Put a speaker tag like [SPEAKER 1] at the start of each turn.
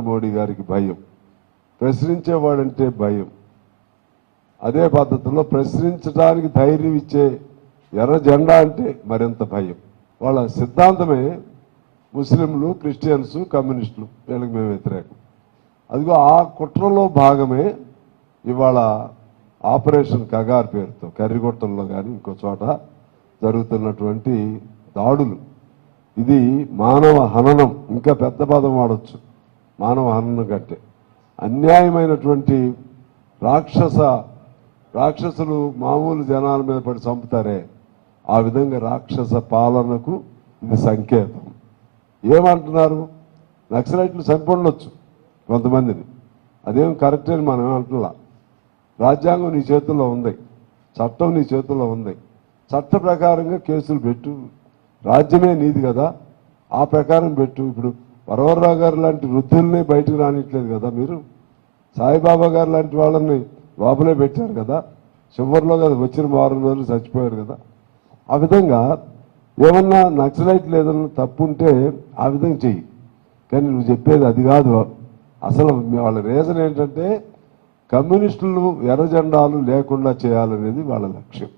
[SPEAKER 1] మోడీ గారికి భయం. ప్రశ్నించేవాడంటే భయం. అదే పద్ధతిలో ప్రశ్నించడానికి ధైర్యం ఇచ్చే ఎర్ర జెండా అంటే మరింత భయం. వాళ్ళ సిద్ధాంతమే ముస్లింలు క్రిస్టియన్స్ కమ్యూనిస్టులు వీళ్ళకి మేము వ్యతిరేకం. అదిగో ఆ కుట్రలో భాగమే ఇవాళ ఆపరేషన్ కగార్ పేరుతో కర్రిగొట్టంలో కానీ ఇంకో చోట జరుగుతున్నటువంటి దాడులు. ఇది మానవ హననం. ఇంకా పెద్ద పదం వాడచ్చు. మానవ హననం కంటే. అన్యాయమైనటువంటి రాక్షస రాక్షసులు మామూలు జనాల మీద పడి చంపుతారే. ఆ విధంగా రాక్షస పాలనకు ఇది సంకేతం. ఏమంటున్నారు? నక్సలైట్లు చంపొండొచ్చు కొంతమందిని. అదేం కరెక్ట్ అని మనం అంటున్నా రాజ్యాంగం నీ చేతుల్లో ఉంది. చట్టం నీ చేతుల్లో ఉంది. చట్ట ప్రకారంగా కేసులు పెట్టు. రాజ్యమే నీది కదా. ఆ ప్రకారం పెట్టు. ఇప్పుడు వరవరరావు గారు లాంటి వృద్ధుల్ని బయటకు రానిట్లేదు కదా మీరు. సాయిబాబా గారు లాంటి వాళ్ళని లోపలే పెట్టారు కదా. చివరిలో కదా వచ్చిన వారం రోజులు చచ్చిపోయారు కదా. ఆ విధంగా ఏమన్నా నక్సలైట్ లేదన్నా తప్పు ఉంటే ఆ విధంగా చెయ్యి. కానీ నువ్వు చెప్పేది అది కాదు. అసలు వాళ్ళ రీజన్ ఏంటంటే కమ్యూనిస్టులు ఎర్ర జెండాలు లేకుండా చేయాలనేది వాళ్ళ లక్ష్యం.